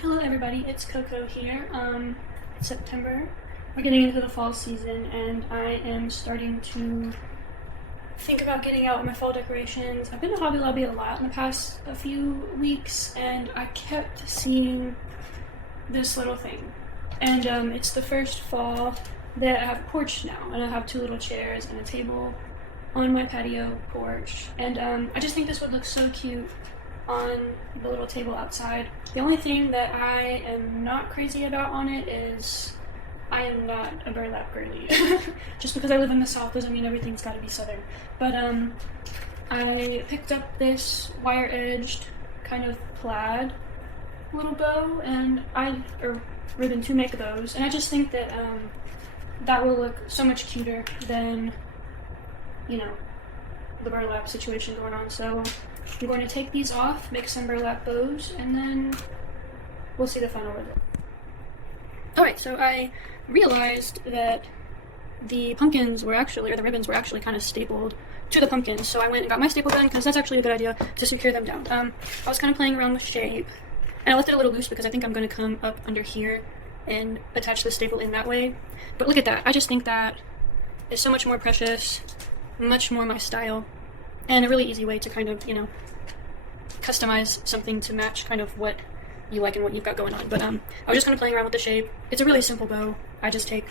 Hello everybody, it's Coco here. It's September. We're getting into the fall season and I am starting to think about getting out my fall decorations. I've been to Hobby Lobby a lot in the past few weeks and I kept seeing this little thing. And it's the first fall that I have a porch now, and I have two little chairs and a table on my patio porch. And I just think this would look so cute on the little table outside. The only thing that I am not crazy about on it is I am not a burlap girly. Just because I live in the South doesn't mean everything's got to be Southern. But I picked up this wire-edged kind of plaid little bow and or ribbon to make those, and I just think that that will look so much cuter than, you know, the burlap situation going on. So I'm going to take these off, make some burlap bows, and then we'll see the final result. Alright, so I realized that the pumpkins were actually, or the ribbons were actually kind of stapled to the pumpkins, so I went and got my staple gun because that's actually a good idea to secure them down. I was kind of playing around with shape, and I left it a little loose because I think I'm going to come up under here and attach the staple in that way. But look at that, I just think that is so much more precious, much more my style, and a really easy way to kind of, you know, customize something to match kind of what you like and what you've got going on. But I was just kind of playing around with the shape. It's a really simple bow. I just take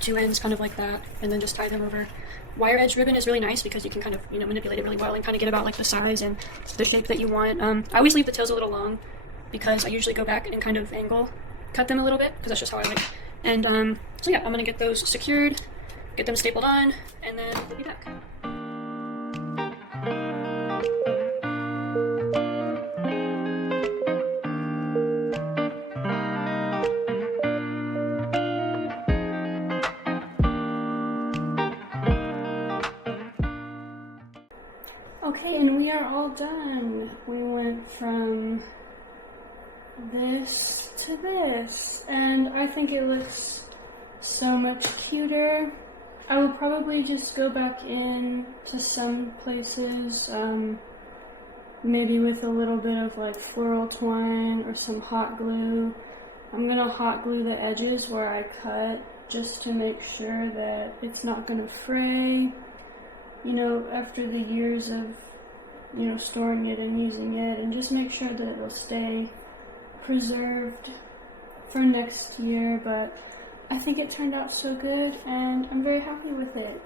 two ends kind of like that and then just tie them over. Wire edge ribbon is really nice because you can kind of, you know, manipulate it really well and kind of get about like the size and the shape that you want. I always leave the tails a little long because I usually go back and kind of angle cut them a little bit because that's just how I like. And so yeah, I'm gonna get those secured, get them stapled on, and then we'll be back. Okay, and we are all done. We went from this to this, and I think it looks so much cuter. I will probably just go back in to some places, maybe with a little bit of like floral twine or some hot glue. I'm gonna hot glue the edges where I cut just to make sure that it's not gonna fray. You know, after the years of, you know, storing it and using it, and just make sure that it'll stay preserved for next year. But I think it turned out so good and I'm very happy with it.